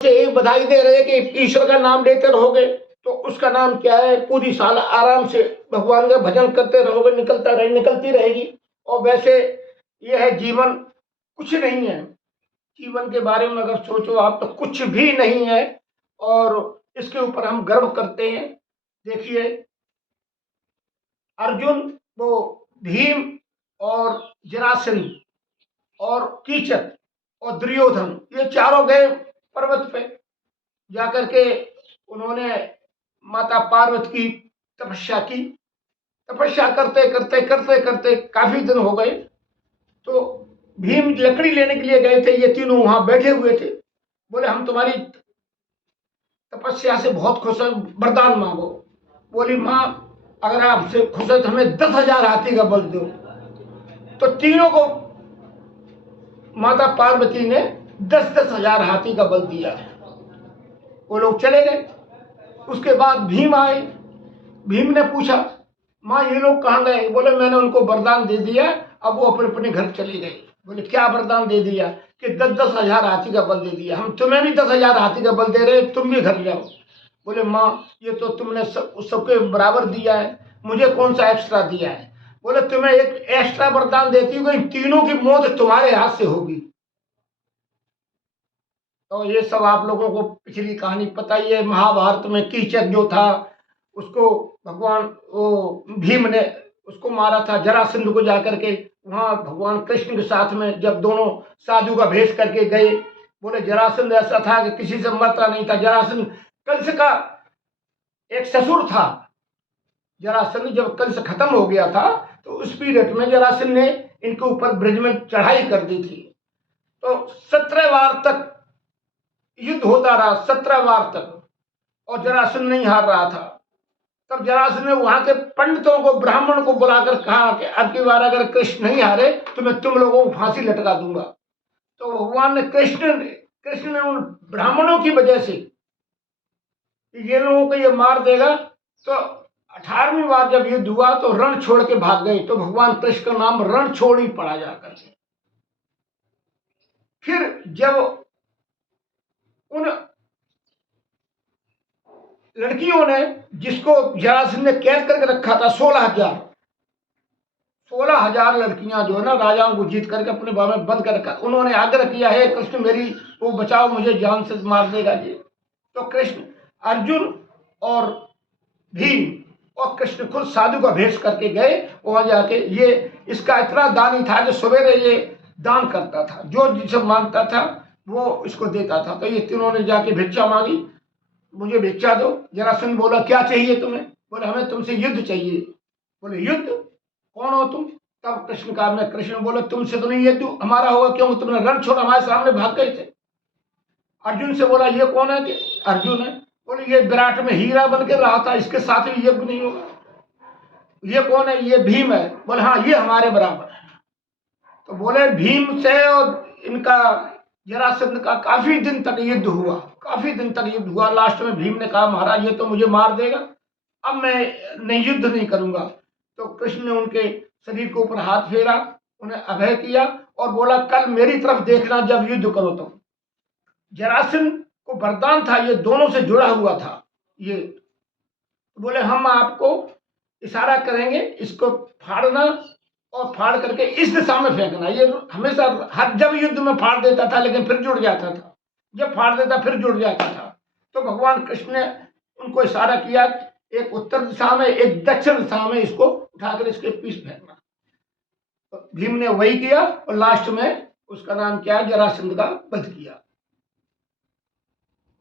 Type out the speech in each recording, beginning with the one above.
से बधाई दे रहे कि ईश्वर का नाम लेते रहोगे तो उसका नाम क्या है, पूरी साल आराम से भगवान का भजन करते रहोगे, निकलती रहेगी। और वैसे ये है जीवन, कुछ नहीं है जीवन के बारे में अगर सोचो आप तो कुछ भी नहीं है। और इसके ऊपर हम गर्व करते हैं। देखिए अर्जुन, वो भीम और जरासंध और कीचक और दुर्योधन, ये चारों गए पर्वत पे जाकर के उन्होंने माता पार्वती की तपस्या की। तपस्या करते करते करते करते काफी दिन हो गए। तो भीम लकड़ी लेने के लिए गए थे, ये तीनों वहां बैठे हुए थे। बोले हम तुम्हारी तपस्या से बहुत खुश हैं, वरदान मांगो। बोली माँ अगर आपसे खुश है तो हमें 10,000 हाथी का बल दो। तो तीनों को माता पार्वती ने 10,000 हाथी का बल दिया। वो लोग चले गए। उसके बाद भीम आए। भीम ने पूछा माँ ये लोग कहाँ गए? बोले मैंने उनको वरदान दे दिया, अब वो अपने अपने घर चले गए। बोले क्या वरदान दे दिया? कि 10,000 हाथी का बल दे दिया। हम तुम्हें भी 10,000 हाथी का बल दे रहे, तुम भी घर जाओ। बोले माँ ये तो तुमने सबके बराबर दिया है, मुझे कौन सा एक्स्ट्रा दिया है? बोले तुम्हें एक एक्स्ट्रा वरदान देती हूँ, इन तीनों की मौत तुम्हारे हाथ से होगी। तो ये सब आप लोगों को पिछली कहानी पता ही है। महाभारत में कीचक जो था उसको भगवान वो भीम ने उसको मारा था, जरासंध को जाकर के वहां भगवान कृष्ण के साथ में जब दोनों साधु का भेष करके गए। बोले जरासंध ऐसा था कि किसी से मरता नहीं था। जरासंध कंस का एक ससुर था। जरासंध जब कंस खत्म हो गया था तो उस पीरियड में जरासंध ने इनके ऊपर ब्रज में चढ़ाई कर दी थी। तो 17 बार तक युद्ध होता रहा, 17 बार तक, और जरासंध नहीं हार रहा था। तब जरासंध ने वहां के पंडितों को, ब्राह्मण को बुलाकर कहा कि अब की बार अगर कृष्ण नहीं हारे तो मैं तुम लोगों को फांसी लटका दूंगा। तो भगवान ने कृष्ण ने उन ब्राह्मणों की वजह से ये लोगों को ये मार देगा, तो 18वीं बार जब युद्ध हुआ तो रण छोड़ के भाग गए। तो भगवान कृष्ण का नाम रण छोड़ ही पड़ा जाकर। फिर जब उन लड़कियों ने जिसको जरासंध ने कैद करके रखा था, 16,000 लड़कियां जो है ना राजाओं को जीत करके अपने बाबा में बंद कर रखा, उन्होंने आग्रह किया है कृष्ण मेरी वो बचाओ, मुझे जान से मार देगा जी। तो कृष्ण, अर्जुन और भीम और कृष्ण खुद साधु का भेष करके गए। वहां जाके ये इसका इतना दानी था कि सवेरे ये दान करता था, जो जिसे मांगता था वो इसको देता था। तो ये तीनों ने जाके भिक्षा मांगी, मुझे भिक्षा दो। जरासंध बोला क्या चाहिए तुम्हें? बोले हमें तुमसे युद्ध चाहिए। बोले युद्ध? कौन हो तुम? तब कृष्ण का मैं कृष्ण बोले तुमसे तो नहीं युद्ध हमारा होगा, क्यों तुमने रण छोड़ हमारे सामने भाग गए थे। अर्जुन से बोला ये कौन है? कि अर्जुन है। बोले ये विराट में हीरा बन के रहा था, इसके साथ भी युद्ध नहीं होगा। ये कौन है? ये भीम है। बोले हाँ ये हमारे बराबर है। तो बोले भीम से और इनका जरासंध का काफी दिन तक युद्ध हुआ, काफी दिन तक युद्ध हुआ। लास्ट में भीम ने कहा महाराज ये तो मुझे मार देगा, अब मैं नहीं युद्ध नहीं करूंगा। तो कृष्ण ने उनके शरीर के ऊपर हाथ फेरा, उन्हें अभय किया और बोला कल मेरी तरफ देखना जब युद्ध करो। तो जरासंध को वरदान था, ये दोनों से जुड़ा हुआ था। ये बोले हम आपको इशारा करेंगे, इसको फाड़ना और फाड़ करके इस दिशा में फेंकना। ये हमेशा हर जब युद्ध में फाड़ देता था लेकिन फिर जुड़ जाता था, जब फाड़ देता फिर जुड़ जाता था। तो भगवान कृष्ण ने उनको इशारा किया एक उत्तर दिशा में एक दक्षिण दिशा में इसको उठाकर इसके पीछे फेंकना। तो भीम ने वही किया और लास्ट में उसका नाम क्या, जरासंध का वध किया।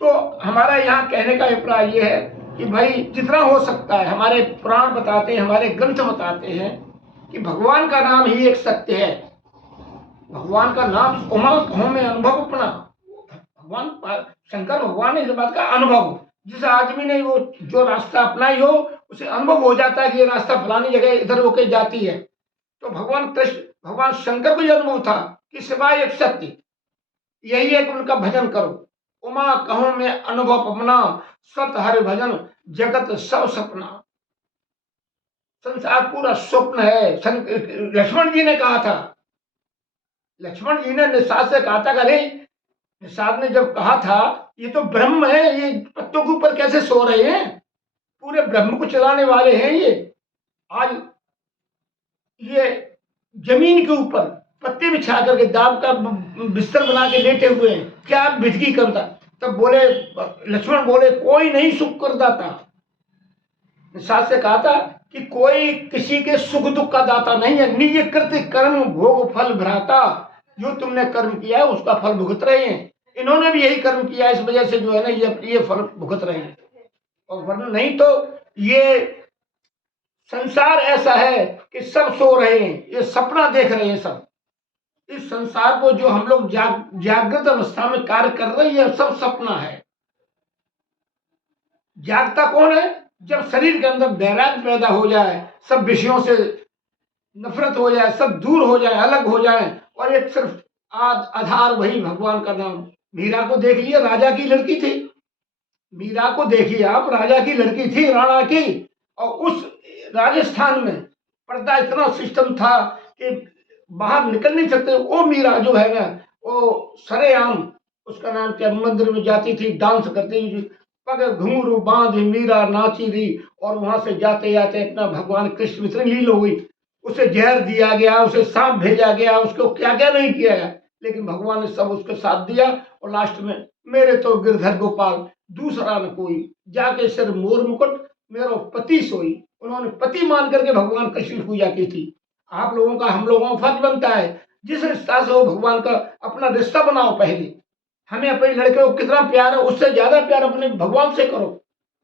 तो हमारा यहाँ कहने का अभिप्राय ये है कि भाई जितना हो सकता है, हमारे पुराण बताते हैं, हमारे ग्रंथ बताते हैं कि भगवान का नाम ही एक सत्य है। भगवान का नाम उमा कहो में अनुभव अपना। भगवान शंकर भगवान ने इस बात का अनुभव, जिस आदमी ने वो जो रास्ता अपनाई हो उसे अनुभव हो जाता है कि ये रास्ता फलानी जगह इधर होके जाती है। तो भगवान कृष्ण, भगवान शंकर को यह अनुभव था कि सिवाय एक सत्य यही है कि उनका भजन करो। उमा कहो में अनुभव अपना, सत हरि भजन जगत सब सपना। संसार पूरा स्वप्न है। लक्ष्मण जी ने कहा था, लक्ष्मण जी ने निषाद से कहा था अरे निषाद ने जब कहा था ये तो ब्रह्म है, ये पत्तों के ऊपर कैसे सो रहे हैं, पूरे ब्रह्म को चलाने वाले हैं ये, आज ये जमीन के ऊपर पत्ते बिछा करके दाब का बिस्तर बना के लेटे हुए हैं, क्या भिजगी करता। तब बोले, लक्ष्मण बोले कोई नहीं सुख कर दाता। निषाद से कहा था कि कोई किसी के सुख दुख का दाता नहीं है, निज कृत कर्म भोग फल भ्राता, जो तुमने कर्म किया है उसका फल भुगत रहे हैं। इन्होंने भी यही कर्म किया, इस वजह से जो है ना ये फल भुगत रहे हैं, और वरना नहीं तो ये संसार ऐसा है कि सब सो रहे हैं, ये सपना देख रहे हैं सब। इस संसार को जो हम लोग जागृत अवस्था में कार्य कर रहे हैं, सब सपना है। जागता कौन है? जब शरीर के अंदर वैराग्य पैदा हो जाए, सब विषयों से नफरत हो जाए, सब दूर हो जाए, अलग हो जाए, और एक सिर्फ आधार वही भगवान का नाम। मीरा को देख लिए, राजा की लड़की थी, मीरा को देखिए आप, राजा की लड़की थी, राणा की, और उस राजस्थान में पर्दा इतना सिस्टम था कि बाहर निकल नहीं सकते। वो मीरा जो है ना, वो सरेआम, उसका नाम क्या, मंदिर में जाती थी, डांस करती थी, पग घुंघरू बांध मीरा नाची रही, और वहां से जाते जाते अपना भगवान कृष्ण इतनी लील हो गई, उसे जहर दिया गया, उसे सांप भेजा गया, उसको क्या क्या नहीं किया गया, लेकिन भगवान ने सब उसके साथ दिया। और लास्ट में मेरे तो गिरधर गोपाल दूसरा न कोई, जाके सिर मोर मुकुट मेरो पति सोई। उन्होंने पति मान करके भगवान कृष्ण की पूजा की थी। आप लोगों का, हम लोगों का फर्ज बनता है, जिस रिश्ता से हो भगवान का अपना रिश्ता बनाओ। पहले हमें अपने लड़के को कितना प्यार है, उससे ज्यादा प्यार अपने भगवान से करो।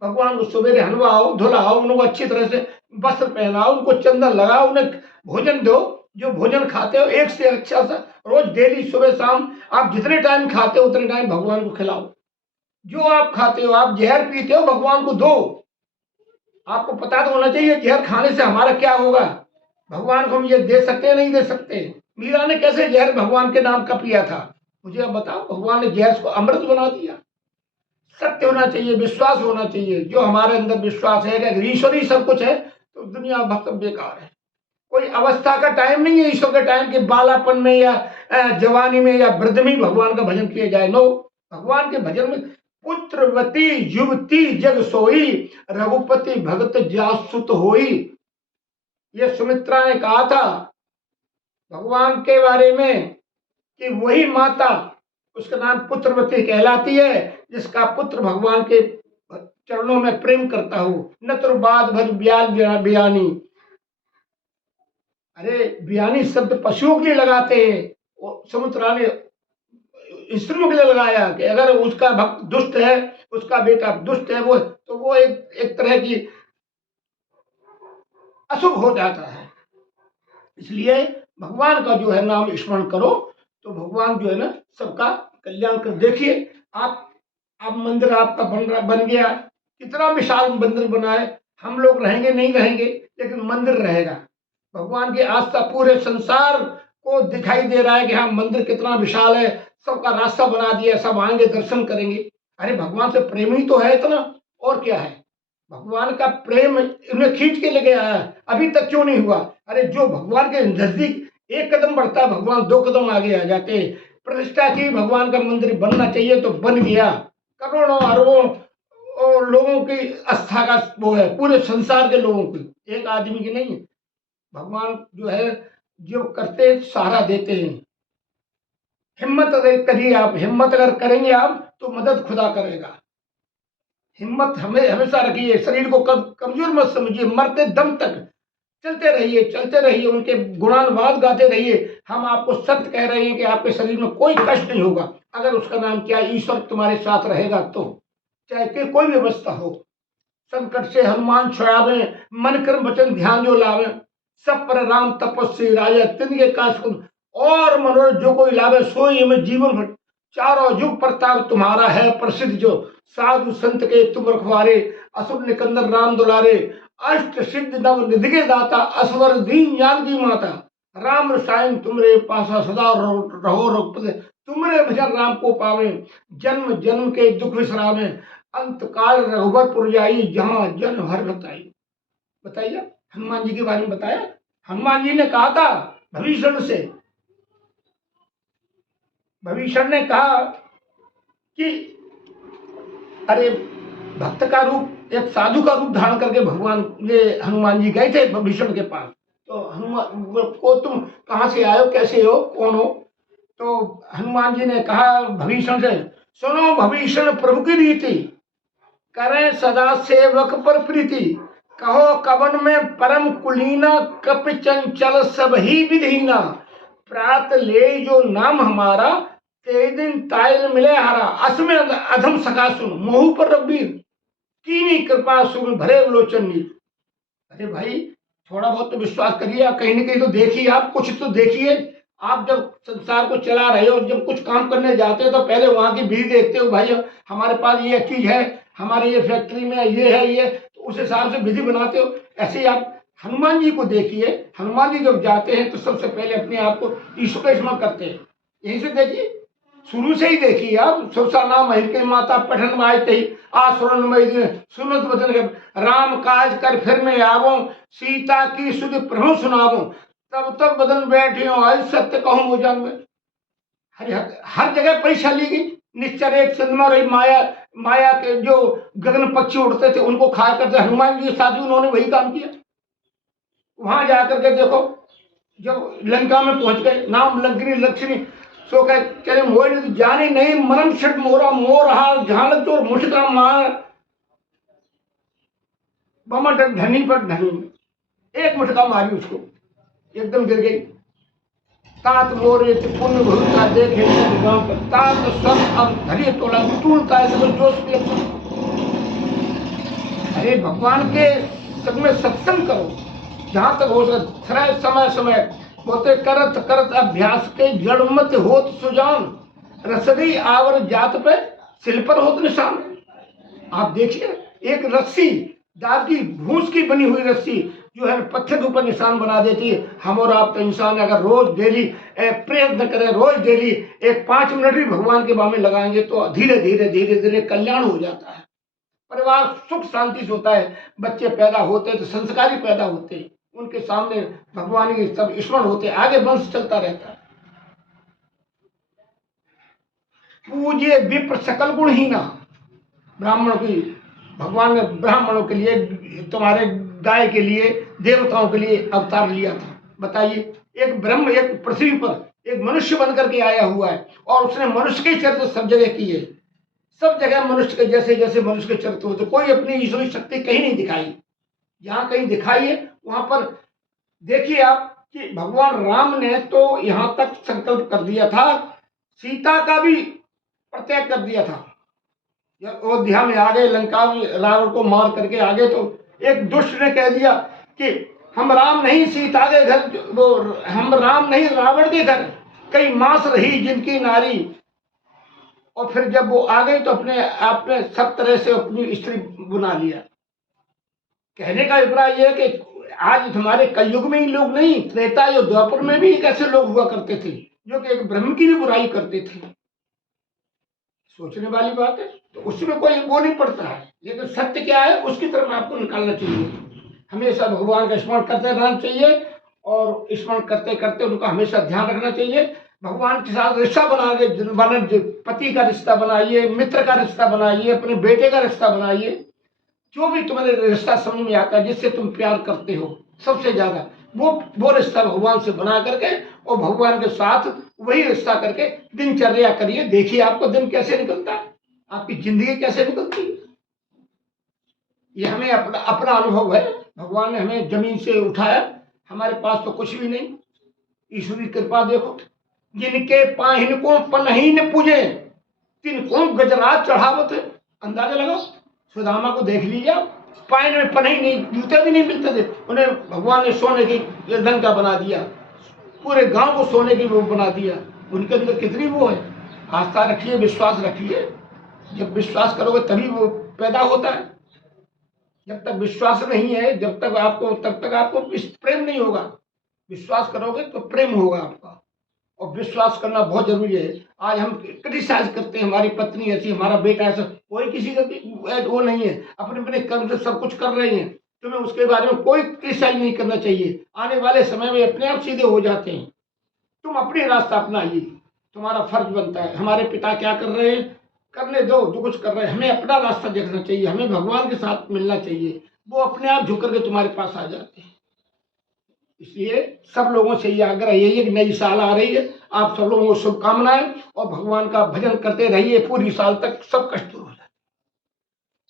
भगवान को सवेरे हलवाओ, धुलाओ, उनको अच्छी तरह से वस्त्र पहनाओ, उनको चंदन लगाओ, उन्हें भोजन दो। जो भोजन खाते हो एक से अच्छा सा रोज डेली सुबह शाम आप जितने टाइम खाते हो उतने टाइम भगवान को खिलाओ। जो आप खाते हो, आप जहर पीते हो, भगवान को दो। आपको पता तो होना चाहिए जहर खाने से हमारा क्या होगा। भगवान को हम ये दे सकते हैं, नहीं दे सकते। मीरा ने कैसे जहर भगवान के नाम का पिया था, मुझे अब बताओ। भगवान ने जहर को अमृत बना दिया। सत्य होना चाहिए, विश्वास होना चाहिए। जो हमारे अंदर विश्वास है कि अगर ईश्वर ही सब कुछ है तो दुनिया भक्त बेकार है। कोई अवस्था का टाइम नहीं है ईश्वर के टाइम के बालापन में या जवानी में या वृद्ध में भगवान का भजन किया जाए। नो, भगवान के भजन में पुत्रवती युवती जग सोई, रघुपति भगत जासुत होई। ये सुमित्रा ने कहा था भगवान के बारे में कि वही माता, उसका नाम पुत्रवती कहलाती है, जिसका पुत्र भगवान के चरणों में प्रेम करता हो। नतुर्बाद भज ब्याल बियानी। अरे बियानी शब्द पशुओं के लिए लगाते हैं, सुमित्रा ने स्त्रियों के लिए लगाया कि अगर उसका भक्त दुष्ट है, उसका बेटा दुष्ट है, वो तो वो एक तरह की अशुभ हो जाता है। इसलिए भगवान का जो है नाम स्मरण करो तो भगवान जो है ना सबका कल्याण कर। देखिए आप मंदिर आपका बन गया, कितना विशाल मंदिर बना है। हम लोग रहेंगे नहीं रहेंगे, लेकिन मंदिर रहेगा। भगवान की आस्था पूरे संसार को दिखाई दे रहा है कि हाँ मंदिर कितना विशाल है, सबका रास्ता बना दिया, सब आएंगे दर्शन करेंगे। अरे भगवान से प्रेम ही तो है इतना, और क्या है। भगवान का प्रेम उन्हें खींच के ले गया है, अभी तक क्यों नहीं हुआ। अरे जो भगवान के नजदीक एक कदम बढ़ता है, भगवान दो कदम आगे आ जाते। प्रतिष्ठा की भगवान का मंदिर बनना चाहिए तो बन गया। करोड़ों अरबों लोगों की आस्था का वो है, पूरे संसार के लोगों की, एक आदमी की नहीं है। भगवान जो है जो करते हैं सहारा देते हैं। हिम्मत अगर करिए आप, हिम्मत अगर करेंगे आप तो मदद खुदा करेगा। हिम्मत हमें हमेशा रखिए, शरीर को कमजोर मत समझिए, मरते दम तक चलते रहिए, चलते रहिए, उनके गुणानुवाद गाते रहिए। हम आपको सत्य कह रहे हैं कि आपके शरीर में कोई कष्ट नहीं होगा, अगर उसका नाम क्या, ईश्वर तुम्हारे साथ रहेगा तो। चाहे कि कोई भी अवस्था हो, संकट से हनुमान छुड़ावे, मन कर्म वचन ध्यान जो लावे, सब पर राम तपस्वी राजा तिनके काश और मनोरथ जो कोई लावे सोई में जीवन भर। चारों युग प्रताप तुम्हारा है प्रसिद्ध, जो साधु संत के तुम रखवारे, असुर निकंदर राम दुलारे, अष्ट सिद्ध नव निधि के दाता, असवर दीन जान की माता। राम रसायन तुमरे पासा सदा रहो रघुपति, तुमरे भजन राम को पावे, जन्म जन्म के दुख विश्रामे, अंत काल रघुवर जाई, जहां जन्म हर बताई। बताइए, हनुमान जी के बारे में बताया। हनुमान जी ने कहा था भविष्य से, भविष्य ने कहा कि अरे भक्त का रूप, एक साधु का रूप धारण करके भगवान ये हनुमान जी गए थे भीषण के पास। तो हनुमान को तुम कहाँ से आए हो, कैसे हो, कौन हो? तो हनुमान जी ने कहा भीषण से, सुनो भीषण प्रभु की रीति, करें सदा सेवक पर प्रीति, कहो कवन में परम कुलीना, कप चंचल सब ही विधीना, प्रात ले जो नाम हमारा, ते दिन तायल मिले हारा, असमें अधम सका सुन, मोहू पर रघुबीर, कीनी कृपा सुन भरे लोचन नीर। अरे भाई थोड़ा बहुत तो विश्वास करिए, कहीं ना कहीं तो देखिए, आप कुछ तो देखिए। आप जब संसार को चला रहे हो, जब कुछ काम करने जाते हो तो पहले वहां की विधि देखते हो, भाई हमारे पास ये चीज है, हमारी ये फैक्ट्री में ये है, ये तो उस हिसाब से विधि बनाते हो। ऐसे ही आप हनुमान जी को देखिए, हनुमान जी जब जाते हैं तो सबसे पहले अपने आप को ईश्वर का स्मरण करते हैं। यहीं से देखिए, शुरू से ही देखिए आप, सुरसा नाम महिर के माता पठन में आए ही आसुरनमय सुनत वचन के, राम काज कर फिर में आवो, सीता की सुध प्रभु सुनावो, तब तक बदन बैठे हो आज सत्य कहूं मुझान में। हर जगह परीक्षा ली गई। निश्चर एक चंद्रमा रही, माया माया के जो गगन पक्षी उड़ते थे उनको खाया करते, हनुमान जी के साथ भी उन्होंने वही काम किया। वहां जाकर के देखो, जब लंका में पहुंच गए, नाम लंकनी लक्ष्मी, सो कह मोर जाने नहीं मनम छठ मोरा, मोर हार झाल चोर मुठका मार, बमट धनी पर धनी, एक मुठका मारी उसको, एकदम गिर गई। तात मोर पुण्य भूमिका देखे गांव पर, तात स्वर्ग अब धरी तोला टूटता है सब जोश के। अरे भगवान के संग में सत्संग करो जहां तक हो सके, समय समय बोलते करत करत अभ्यास के जड़ मत होत सुजान, रसरी आवर जात पे सिल पर होत निशान। आप देखिए, एक रस्सी दाब की भूस की बनी हुई रस्सी जो है पत्थर के ऊपर निशान बना देती है। हम और आप तो इंसान अगर रोज डेली प्रयत्न करें, रोज डेली एक 5 मिनट भी भगवान के बारे में लगाएंगे तो धीरे धीरे धीरे धीरे कल्याण हो जाता है। परिवार सुख शांति से होता है। बच्चे पैदा होते हैं तो संस्कारी पैदा होते हैं, उनके सामने भगवान के सब स्मरण होते, आगे वंश चलता रहता है। पूज्य विप्र सकल गुणहीना, ब्राह्मणों की भगवान ने ब्राह्मणों के लिए, तुम्हारे गाय के लिए, देवताओं के लिए अवतार लिया था। बताइए, एक ब्रह्म एक पृथ्वी पर एक मनुष्य बनकर के आया हुआ है और उसने मनुष्य के चरित्र सब जगह किए, सब जगह मनुष्य के जैसे जैसे मनुष्य के चरित्र होते, कोई अपनी ईश्वरी शक्ति कहीं नहीं दिखाई। जहां कहीं दिखाई है वहां पर देखिए आप कि भगवान राम ने तो यहां तक संकल्प कर दिया था, सीता का भी प्रत्याग कर दिया था। अयोध्या में आ गए, लंका में रावण को मार करके आ गए, तो एक दुष्ट ने कह दिया कि हम राम नहीं सीता के घर, वो हम राम नहीं रावण के घर, कई मास रही जिनकी नारी। और फिर जब वो आ गई तो अपने आप में सब तरह से अपनी स्त्री बुना लिया। कहने का अभिप्राय यह है कि आज हमारे कलयुग में ही लोग नहीं, त्रेता या द्वापर में भी एक ऐसे लोग हुआ करते थे जो कि एक ब्रह्म की भी बुराई करते थे। सोचने वाली बात है। तो उसमें कोई वो नहीं पड़ता है, लेकिन सत्य क्या है उसकी तरफ आपको निकालना चाहिए। हमेशा भगवान का स्मरण करते रहना चाहिए और स्मरण करते करते उनका हमेशा ध्यान रखना चाहिए। भगवान के साथ रिश्ता बनाइए, पति का रिश्ता बनाइए, मित्र का रिश्ता बनाइए, अपने बेटे का रिश्ता बनाइए, जो भी तुम्हारे रिश्ता समझ में आता है, जिससे तुम प्यार करते हो सबसे ज्यादा, वो रिश्ता भगवान से बना करके और भगवान के साथ वही रिश्ता करके दिनचर्या करिए। देखिए आपको दिन कैसे निकलता है, आपकी जिंदगी कैसे निकलती है। ये हमें अपना अनुभव है। भगवान ने हमें जमीन से उठाया, हमारे पास तो कुछ भी नहीं, ईश्वरी कृपा देखो। जिनके पाहिन को पनहीन पूजे, तिनको गजराज चढ़ावत, अंदाजा लगाओ। सुदामा को देख लीजिए आप, पाइन में पनही नहीं, जूते भी नहीं मिलते थे, उन्हें भगवान ने सोने की लंका बना दिया, पूरे गांव को सोने की वो बना दिया। उनके अंदर कितनी वो है। आस्था रखिए, विश्वास रखिए। जब विश्वास करोगे तभी वो पैदा होता है। जब तक विश्वास नहीं है, जब तक आपको, तब तक आपको प्रेम नहीं होगा। विश्वास करोगे तो प्रेम होगा आपका, और विश्वास करना बहुत जरूरी है। आज हम क्रिटिसाइज करते हैं, हमारी पत्नी ऐसी, हमारा बेटा ऐसा, कोई किसी का वो नहीं है, अपने अपने कर्म से सब कुछ कर रहे हैं। तुम्हें उसके बारे में कोई क्रिटिसाइज नहीं करना चाहिए। आने वाले समय में अपने आप सीधे हो जाते हैं। तुम अपनी रास्ता अपनाइए, तुम्हारा फर्ज बनता है। हमारे पिता क्या कर रहे हैं, करने दो जो कुछ कर रहे हैं, हमें अपना रास्ता देखना चाहिए, हमें भगवान के साथ मिलना चाहिए, वो अपने आप झुक करके तुम्हारे पास आ जाते हैं। इसलिए सब लोगों से ये आग्रह यही है कि नई साल आ रही है, आप सब लोगों को शुभकामनाएं और भगवान का भजन करते रहिए पूरी साल तक, सब कष्ट दूर हो जाए।